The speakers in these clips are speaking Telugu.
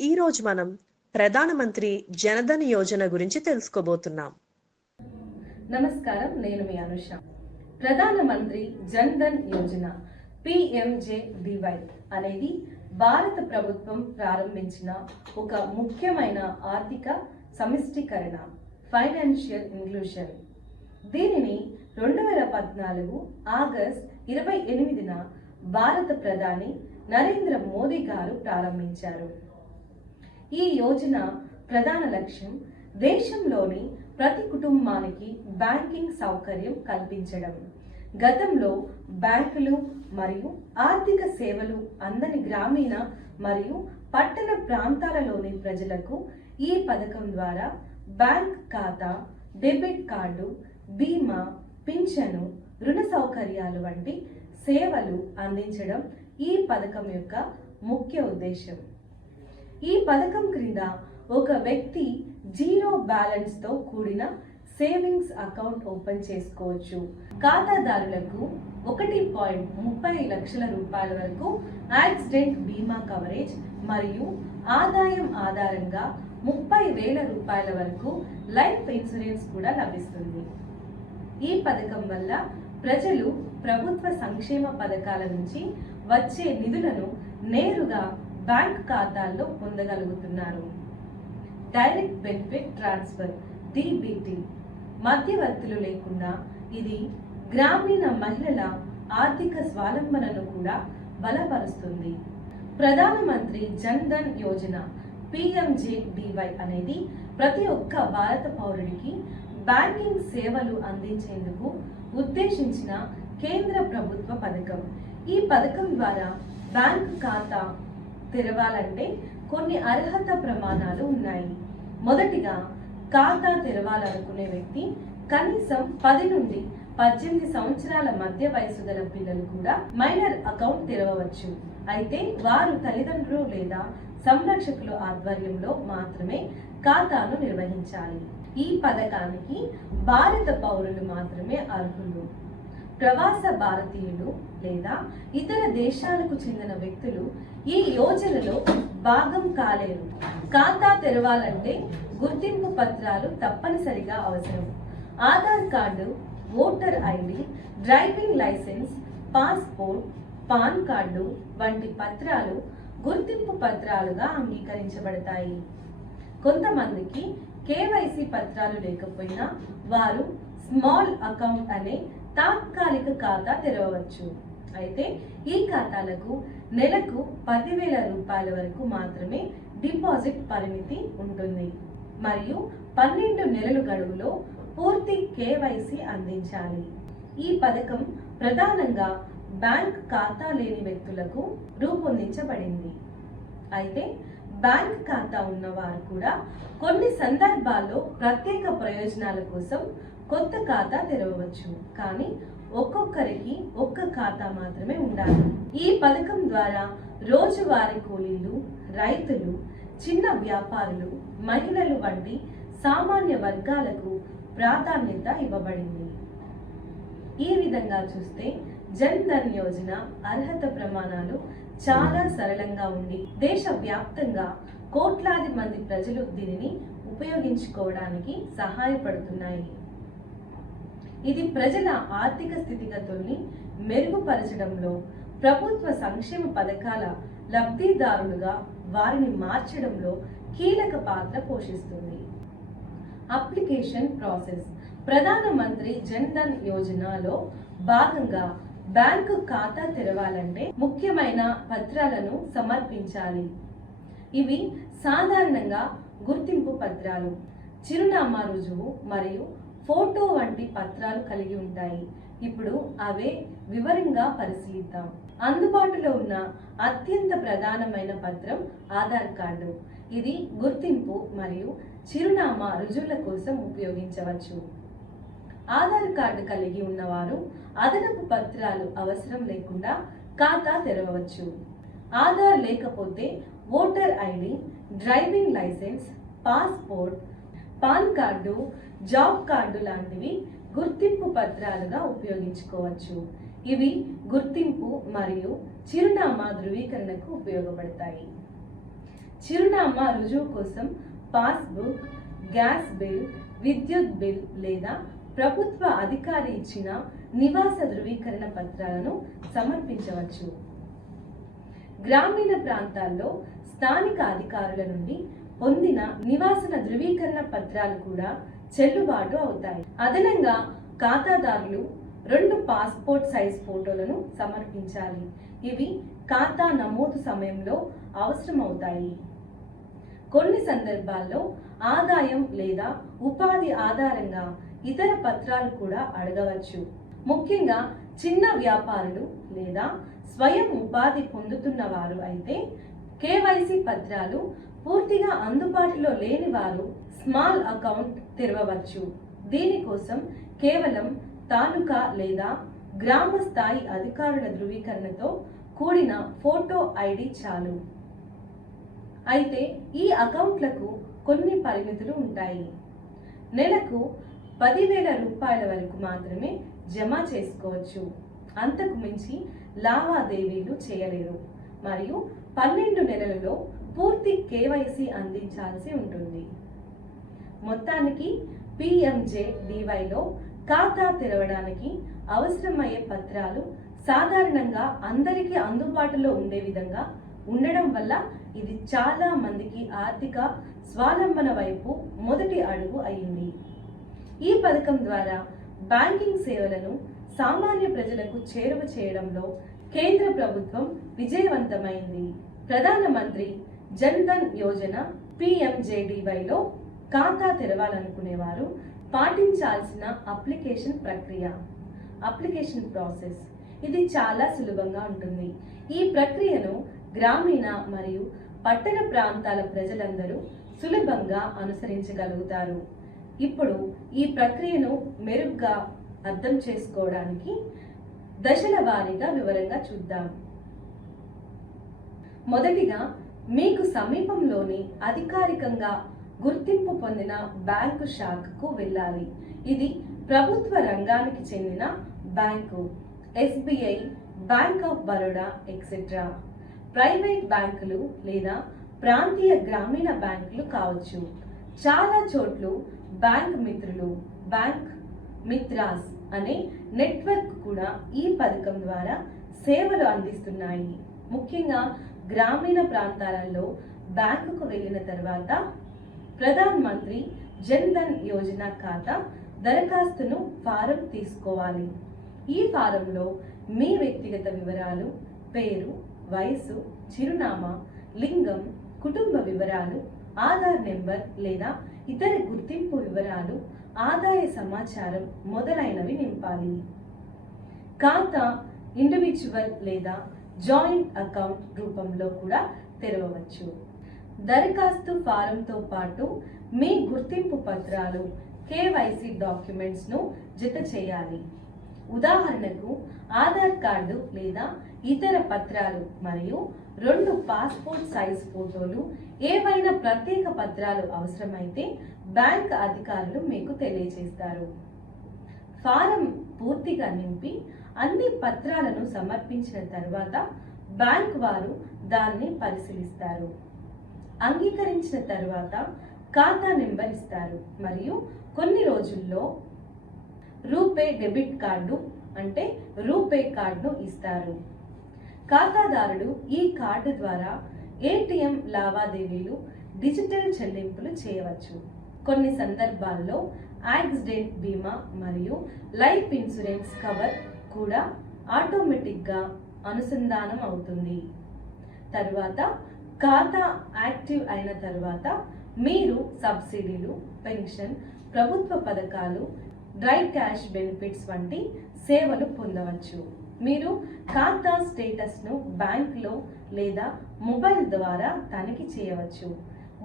ఈ రోజు మనం ప్రధానమంత్రి జనధన్ యోజన గురించి తెలుసుకోబోతున్నాం. నమస్కారం, నేను మీ అనుష. ప్రధానమంత్రి జన్ధన్ యోజన PMJDY అనేది భారత ప్రభుత్వం ప్రారంభించిన ఒక ముఖ్యమైన ఆర్థిక సమిష్టీకరణ, ఫైనాన్షియల్ ఇంక్లూషన్. దీనిని 2014 ఆగస్ట్ 28న భారత ప్రధాని నరేంద్ర మోదీ గారు ప్రారంభించారు. ఈ యోజన ప్రధాన లక్ష్యం దేశంలోని ప్రతి కుటుంబానికి బ్యాంకింగ్ సౌకర్యం కల్పించడం. గతంలో బ్యాంకులు మరియు ఆర్థిక సేవలు అందని గ్రామీణ మరియు పట్టణ ప్రాంతాలలోని ప్రజలకు ఈ పథకం ద్వారా బ్యాంక్ ఖాతా, డెబిట్ కార్డు, బీమా, పింఛను, రుణ సౌకర్యాలు వంటి సేవలు అందించడం ఈ పథకం యొక్క ముఖ్య ఉద్దేశం. ఈ పథకం క్రింద ఒక వ్యక్తి జీరో బ్యాలెన్స్ తో కూడిన సేవింగ్స్ అకౌంట్ ఓపెన్ చేసుకోవచ్చు. ఖాతాదారులకు 1.30 లక్షల రూపాయల వరకు యాక్సిడెంట్ బీమా కవరేజ్ మరియు ఆదాయం ఆధారంగా 30,000 రూపాయల వరకు లైఫ్ ఇన్సూరెన్స్ కూడా లభిస్తుంది. ఈ పథకం వల్ల ప్రజలు ప్రభుత్వ సంక్షేమ పథకాల నుంచి వచ్చే నిధులను నేరుగా బ్యాంక్ ఖాతాల్లో పొందగలుగుతున్నారు. డైరెక్ట్ బెనిఫిట్ ట్రాన్స్ఫర్ DBT మధ్యవర్తులు లేకుండా ఇది గ్రామీణ మహిళల ఆర్థిక స్వావలంబనను కూడా బలపరుస్తుంది. ప్రధానమంత్రి జన్ధన్ యోజన PMJDY అనేది ప్రతి ఒక్క భారత పౌరుడికి బ్యాంకింగ్ సేవలు అందించేందుకు ఉద్దేశించిన కేంద్ర ప్రభుత్వ పథకం. ఈ పథకం ద్వారా బ్యాంక్ ఖాతా తెరవాలంటే కొన్ని అర్హత ప్రమాణాలు ఉన్నాయి. మొదటిగా, ఖాతా తెరవాలనుకునే వ్యక్తి కనీసం 10 నుండి 18 సంవత్సరాల మధ్య వయసు గల పిల్లలు కూడా మైనర్ అకౌంట్ తెరవవచ్చు. అయితే వారు తల్లిదండ్రులు లేదా సంరక్షకుల ఆధ్వర్యంలో మాత్రమే ఖాతాను నిర్వహించాలి. ఈ పథకానికి భారత పౌరులు మాత్రమే అర్హులు. ప్రవాస భారతీయులు లేదా ఇతర దేశాలకు చెందిన వ్యక్తులు ఈ యోజనలో భాగం కాలేరు. ఖాతా తెరవాలంటే గుర్తింపు పత్రాలు తప్పనిసరిగా అవసరం. Aadhaar card, voter ID, driving licence, passport, PAN card వంటి పత్రాలు గుర్తింపు పత్రాలుగా అంగీకరించబడతాయి. కొంతమందికి KYC పత్రాలు లేకపోయినా వారు స్మాల్ అకౌంట్ అనే తాత్కాలిక ఖాతా తెరవవచ్చు. అయితే ఈ ఖాతాలకు నెలకు 10,000 రూపాయల వరకు మాత్రమే డిపాజిట్ పరిమితి ఉంటుంది మరియు 12 నెలల గడువులో పూర్తి KYC అందించాలి. ఈ పథకం ప్రధానంగా బ్యాంక్ ఖాతా లేని వ్యక్తులకు రూపొందించబడింది. అయితే బ్యాంక్ ఖాతా ఉన్నవారు కూడా కొన్ని సందర్భాల్లో ప్రత్యేక ప్రయోజనాల కోసం కొత్త ఖాతా తెరవవచ్చు. కానీ ఒక్కొక్కరికి ఒక్క ఖాతా మాత్రమే ఉండాలి. ఈ పథకం ద్వారా రోజువారీ కూలీలు, రైతులు, చిన్న వ్యాపారులు, మహిళలు వంటి సామాన్య వర్గాలకు ప్రాధాన్యత ఇవ్వబడింది. ఈ విధంగా చూస్తే జన్ధన్ యోజన అర్హత ప్రమాణాలు చాలా సరళంగా ఉండి దేశవ్యాప్తంగా కోట్లాది మంది ప్రజలు దీనిని ఉపయోగించుకోవడానికి సహాయపడుతున్నాయి. ఇది ప్రజల ఆర్థిక స్థితిగతుల్ని మెరుగుపరచడంలో, ప్రభుత్వ సంక్షేమ పథకాల లబ్ధిదారులుగా వారిని మార్చడంలో కీలక పాత్ర పోషిస్తుంది. Application process. ప్రధానమంత్రి జన్ధన్ యోజనలో భాగంగా బ్యాంకు ఖాతా తెరవాలంటే ముఖ్యమైన పత్రాలను సమర్పించాలి. ఇవి సాధారణంగా గుర్తింపు పత్రాలు, చిరునామా రుజువు మరియు ఫోటో వంటి పత్రాలు కలిగి ఉంటాయి. ఇప్పుడు అవే వివరంగా పరిశీలిద్దాం. అందుబాటులో ఉన్న అత్యంత ప్రధానమైన పత్రం ఆధార్ కార్డు. ఇది గుర్తింపు మరియు చిరునామా రుజువుల కోసం ఉపయోగించవచ్చు. ఆధార్ కార్డు కలిగి ఉన్నవారు అదనపు పత్రాలు అవసరం లేకుండా ఖాతా తెరవవచ్చు. ఆధార్ లేకపోతే voter ID, driving licence, passport, PAN card, job card లాంటివి గుర్తింపు పత్రాలుగా ఉపయోగించుకోవచ్చు. ఇవి గుర్తింపు మరియు చిరునామా ధృవీకరణకు ఉపయోగపడతాయి. చిరునామా రుజువు కోసం పాస్బుక్, గ్యాస్ బిల్, విద్యుత్ బిల్ లేదా ప్రభుత్వ అధికారి ఇచ్చిన నివాస ధృవీకరణ పత్రాలను సమర్పించవచ్చు. గ్రామీణ ప్రాంతాల్లో స్థానిక అధికారుల నుండి పొందిన నివాసన ధృవీకరణ పత్రాలు కూడా చెల్లుబాటు అవుతాయి. అదనంగా ఖాతాదారులు 2 పాస్పోర్ట్ సైజ్ ఫోటోలను సమర్పించాలి. ఇవి ఖాతా నమోదు సమయంలో అవసరమవుతాయి. కొన్ని సందర్భాల్లో ఆదాయం లేదా ఉపాధి ఆధారంగా ఇతర పత్రాలు కూడా అడగవచ్చు. ముఖ్యంగా చిన్న వ్యాపారులు లేదా స్వయం ఉపాధి పొందుతున్న వారు అయితే కేవైసీ పత్రాలు పూర్తిగా అందుబాటులో లేని వారు స్మాల్ అకౌంట్ తెరవవచ్చు. దీనికోసం కేవలం తాలూకా లేదా గ్రామ స్థాయి అధికారుల ధృవీకరణతో కూడిన ఫోటో ఐడి చాలు. అయితే ఈ అకౌంట్లకు కొన్ని పరిమితులు ఉంటాయి. నెలకు 10,000 రూపాయల వరకు మాత్రమే జమ చేసుకోవచ్చు. అంతకు మించి లావాదేవీలు చేయలేరు మరియు 12 నెలలలో పూర్తి కేవైసీ అందించాల్సి ఉంటుంది. మొత్తానికి PMJDYలో ఖాతా తెరవడానికి అవసరమయ్యే పత్రాలు సాధారణంగా అందరికీ అందుబాటులో ఉండే విధంగా ఉండడం వల్ల ఇది చాలా మందికి ఆర్థిక స్వావలంబన వైపు మొదటి అడుగు అయింది. ఈ పథకం ద్వారా బ్యాంకింగ్ సేవలను సామాన్య ప్రజలకు చేరువ చేయడంలో కేంద్ర ప్రభుత్వం విజయవంతమైంది. ప్రధానమంత్రి జన్ ధన్ యోజన PMJDYలో ఖాతా తెరవాలనుకునేవారు పాటించాల్సిన అప్లికేషన్ ప్రాసెస్ ఇది చాలా సులభంగా ఉంటుంది. ఈ ప్రక్రియను గ్రామీణ మరియు పట్టణ ప్రాంతాల ప్రజలందరూ సులభంగా అనుసరించగలుగుతారు. ఇప్పుడు ఈ ప్రక్రియను మెరుగ్గా అర్థం చేసుకోవడానికి దశల వారీగా వివరంగా చూద్దాం. మొదటిగా మీకు సమీపంలోని అధికారికంగా గుర్తింపు పొందిన బ్యాంకు శాఖకు వెళ్ళాలి. ఇది ప్రభుత్వ రంగానికి చెందిన bank, SBI, bank of Baroda etcetera. Private బ్యాంకులు లేదా ప్రాంతీయ గ్రామీణ బ్యాంకులు కావచ్చు. చాలా చోట్ల బ్యాంక్ మిత్రులు, బ్యాంక్ మిత్రాస్ అనే నెట్వర్క్ కూడా ఈ పథకం ద్వారా సేవలు అందిస్తున్నాయి. ముఖ్యంగా గ్రామీణ ప్రాంతాలలో బ్యాంకుకు వెళ్ళిన తర్వాత ప్రధాన్ మంత్రి జన్ ధన్ యోజన ఖాతా దరఖాస్తును ఫారం తీసుకోవాలి. ఈ ఫారంలో మీ వ్యక్తిగత వివరాలు, పేరు, వయసు, చిరునామా, లింగం, కుటుంబ వివరాలు, ఆధార్ నెంబర్ లేదా ఇతర గుర్తింపు వివరాలు, ఆదాయ సమాచారం మొదలైనవి నింపాలి. ఖాతా ఇండివిజువల్ లేదా జాయింట్ అకౌంట్ రూపంలో కూడా తెరవవచ్చు. దరఖాస్తు ఫారంతో పాటు మీ గుర్తింపు పత్రాలు, కేవైసీ డాక్యుమెంట్స్ ను జత చేయాలి. ఉదాహరణకు ఆధార్ కార్డు లేదా ఇతర పత్రాలు మరియు 2 పాస్పోర్ట్ సైజ్ ఫోటోలు, ఏవైనా ప్రత్యేక పత్రాలు అవసరమైతే బ్యాంక్ అధికారులు మీకు తెలియజేస్తారు. ఫారం పూర్తిగా నింపి అన్ని పత్రాలను సమర్పించిన తర్వాత బ్యాంక్ వారు దాన్ని పరిశీలిస్తారు. అంగీకరించిన తర్వాత ఖాతా నెంబర్ ఇస్తారు మరియు కొన్ని రోజుల్లో రూపే డెబిట్ కార్డు అంటే రూపే కార్డును ఇస్తారు. ఖాతాదారుడు ఈ కార్డు ద్వారా ATM లావాదేవీలు, డిజిటల్ చెల్లింపులు చేయవచ్చు. కొన్ని సందర్భాల్లో యాక్సిడెంట్ బీమా మరియు లైఫ్ ఇన్సూరెన్స్ కవర్ కూడా ఆటోమేటిక్గా అనుసంధానం అవుతుంది. తర్వాత ఖాతా యాక్టివ్ అయిన తర్వాత మీరు సబ్సిడీలు, పెన్షన్, ప్రభుత్వ పథకాలు, డ్రై క్యాష్ బెనిఫిట్స్ వంటి సేవలు పొందవచ్చు. మీరు ఖాతా స్టేటస్ను బ్యాంక్లో లేదా మొబైల్ ద్వారా తనిఖీ చేయవచ్చు.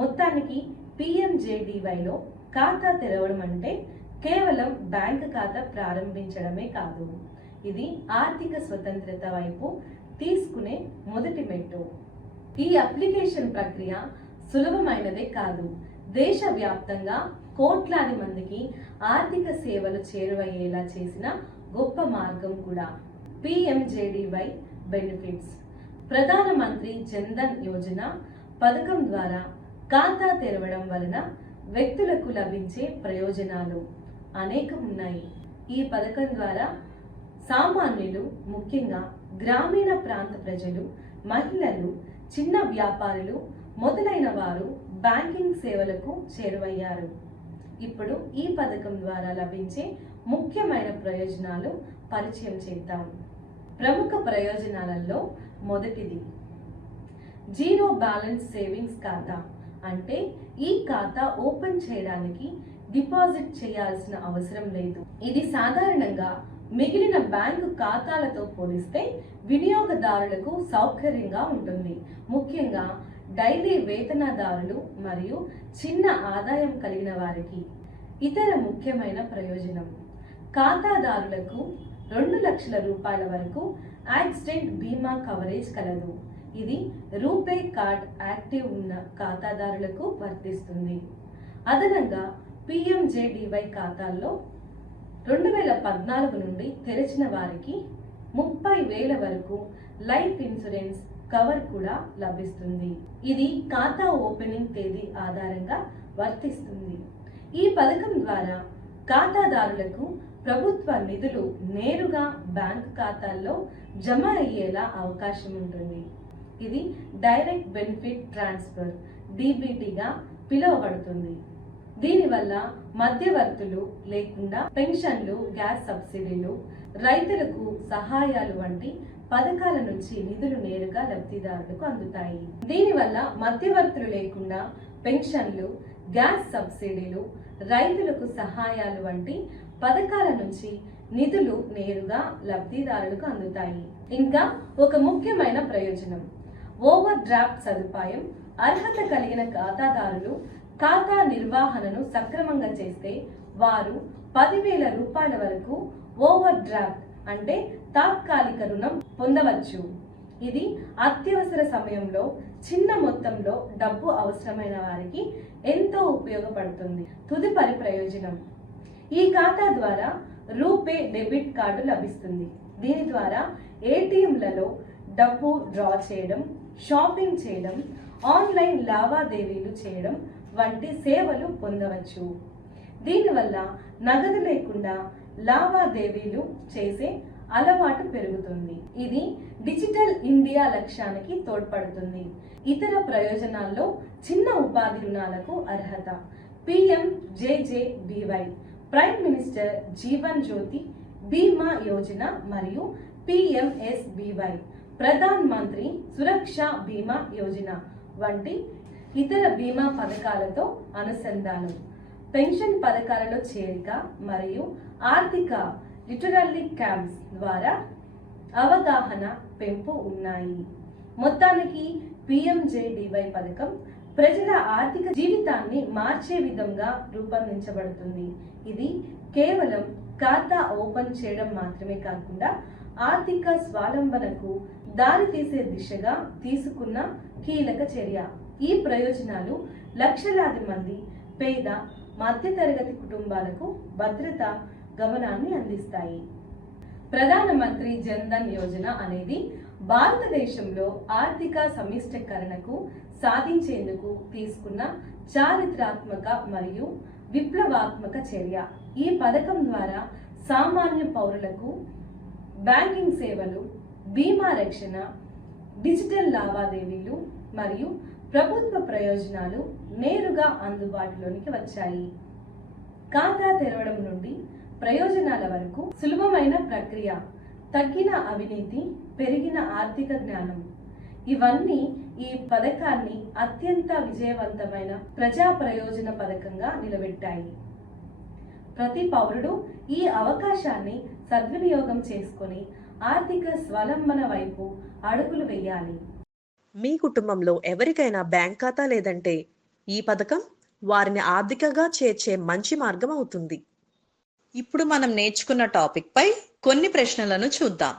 మొత్తానికి PMJDYలో ఖాతా తెరవడం అంటే కేవలం బ్యాంక్ ఖాతా ప్రారంభించడమే కాదు, ఇది ఆర్థిక స్వతంత్రత వైపు తీసుకునే మొదటి మెట్టు. ఈ అప్లికేషన్ ప్రక్రియ సులభమైనదే కాదు, దేశవ్యాప్తంగా కోట్లాది మందికి ఆర్థిక సేవలు చేరువయ్యేలా చేసిన గొప్ప మార్గం కూడా. PMJDY benefits. ప్రధానమంత్రి జన్ ధన్ యోజన పథకం ద్వారా ఖాతా తెరవడం వలన వ్యక్తులకు లభించే ప్రయోజనాలు అనేకం ఉన్నాయి. ఈ పథకం ద్వారా సామాన్యులు, ముఖ్యంగా గ్రామీణ ప్రాంత ప్రజలు, మహిళలు, చిన్న వ్యాపారులు మొదలైన వారు బ్యాంకింగ్ సేవలకు చేరువయ్యారు. ఇప్పుడు ఈ పథకం ద్వారా లభించే ముఖ్యమైన ప్రయోజనాలు పరిచయం చేద్దాం. ప్రముఖ ప్రయోజనాలలో మొదటిది జీరో బ్యాలెన్స్ సేవింగ్స్ ఖాతా. అంటే ఈ ఖాతా ఓపెన్ చేయడానికి డిపాజిట్ చేయాల్సిన అవసరం లేదు. ఇది సాధారణంగా మిగిలిన బ్యాంకు ఖాతాలతో పోలిస్తే వినియోగదారులకు సౌకర్యంగా ఉంటుంది. ముఖ్యంగా డైలీ వేతనదారులు మరియు చిన్న ఆదాయం కలిగిన వారికి. ఇతర ముఖ్యమైన ప్రయోజనం, ఖాతాదారులకు 2 లక్షల రూపాయల వరకు యాక్సిడెంట్ బీమా కవరేజ్ కలదు. ఇది రూపే కార్డ్ యాక్టివ్ ఉన్న ఖాతాదారులకు వర్తిస్తుంది. అదనంగా పిఎంజేడీవై ఖాతాల్లో 2014 నుండి తెరిచిన వారికి 30,000 వరకు లైఫ్ ఇన్సూరెన్స్ కవర్ కూడా లభిస్తుంది. ఇది ఖాతా ఓపెనింగ్ తేదీ ఆధారంగా వర్తిస్తుంది. ఈ పథకం ద్వారా ఖాతాదారులకు ప్రభుత్వ నిధులు నేరుగా బ్యాంకు ఖాతాల్లో జమ అయ్యేలా అవకాశం ఉంటుంది. ఇది డైరెక్ట్ బెనిఫిట్ ట్రాన్స్ఫర్ (డీబీటీగా పిలువబడుతుంది. దీనివల్ల మధ్యవర్తులు లేకుండా పెన్షన్లు, గ్యాస్ సబ్సిడీలు, రైతులకు సహాయాలు వంటి పథకాల నుంచి నిధులు నేరుగా లబ్ధిదారులకు అందుతాయి. దీనివల్ల మధ్యవర్తులు లేకుండా పెన్షన్లు, గ్యాస్ సబ్సిడీలు, రైతులకు సహాయాలు వంటి పథకాల నుంచి నిధులు నేరుగా లబ్ధిదారులకు అందుతాయి. ఇంకా ఒక ముఖ్యమైన ప్రయోజనం, ఓవర్ డ్రాఫ్ట్ సదుపాయం. అర్హత కలిగిన ఖాతాదారులు ఖాతా నిర్వహణను సక్రమంగా చేస్తే వారు 10,000 రూపాయల వరకు ఓవర్ డ్రాఫ్ట్ అంటే తాత్కాలిక రుణం పొందవచ్చు. ఇది అత్యవసర సమయంలో చిన్న మొత్తంలో డబ్బు అవసరమైన వారికి ఎంతో ఉపయోగపడుతుంది. తదుపరి ప్రయోజనం, ఈ ఖాతా ద్వారా రూపే డెబిట్ కార్డు లభిస్తుంది. దీని ద్వారా ఏటీఎంలలో డబ్బు డ్రా చేయడం, షాపింగ్ చేయడం, ఆన్లైన్ లావాదేవీలు చేయడం వంటి సేవలు పొందవచ్చు. దీనివల్ల నగదు లేకుండా లావాదేవీలు చేసే అలవాటు పెరుగుతుంది. ఇది డిజిటల్ ఇండియా లక్ష్యానికి తోడ్పడుతుంది. ఇతర ప్రయోజనాల్లో చిన్న ఉపాధి రుణాలకు అర్హత, PMJJBY prime minister Jeevan Jyoti బీమా యోజన మరియు పిఎంఎస్బీవై ప్రధాన్ మంత్రి సురక్ష బీమా యోజన వంటి ఇతర బీమా పథకాలతో అనుసంధానం, పెన్షన్ పథకాలలో చేరిక మరియు ఆర్థిక లిటరల్లీ క్యాంప్స్ ద్వారా అవగాహన పెంపు ఉన్నాయి. మొత్తానికి పిఎంజేడీవై పథకం ప్రజల ఆర్థిక జీవితాన్ని మార్చే విధంగా రూపొందించబడుతుంది. ఇది కేవలం ఖాతా ఓపెన్ చేయడం మాత్రమే కాకుండా ఆర్థిక స్వావలంబనకు దారితీసే దిశగా తీసుకున్న కీలక చర్య. ఈ ప్రయోజనాలు లక్షలాది మంది పేద, మధ్యతరగతి కుటుంబాలకు భద్రత, గమనాన్ని అందిస్తాయి. ప్రధానమంత్రి జన్ధన్ యోజన అనేది భారతదేశంలో ఆర్థిక సమిష్టీకరణకు సాధించేందుకు తీసుకున్న చారిత్రాత్మక మరియు విప్లవాత్మక చర్య. ఈ పథకం ద్వారా సామాన్య పౌరులకు బ్యాంకింగ్ సేవలు, బీమా రక్షణ, డిజిటల్ లావాదేవీలు మరియు ప్రభుత్వ ప్రయోజనాలు నేరుగా అందుబాటులోనికి వచ్చాయి. ఖాతా తెరవడం నుండి ప్రయోజనాల వరకు సులభమైన ప్రక్రియ, తగ్గిన అవినీతి, పెరిగిన ఆర్థిక జ్ఞానం, ఇవన్నీ ఈ పథకాన్ని అత్యంత విజయవంతమైన ప్రజా ప్రయోజన పథకంగా నిలబెట్టాయి. ప్రతి పౌరుడు ఈ అవకాశాన్ని సద్వినియోగం చేసుకొని ఆర్థిక స్వావలంబన వైపు అడుగులు వేయాలి. మీ కుటుంబంలో ఎవరికైనా బ్యాంక్ ఖాతా లేదంటే ఈ పథకం వారిని ఆర్థికంగా చేర్చే మంచి మార్గం అవుతుంది. ఇప్పుడు మనం నేర్చుకున్న టాపిక్ పై కొన్ని ప్రశ్నలను చూద్దాం.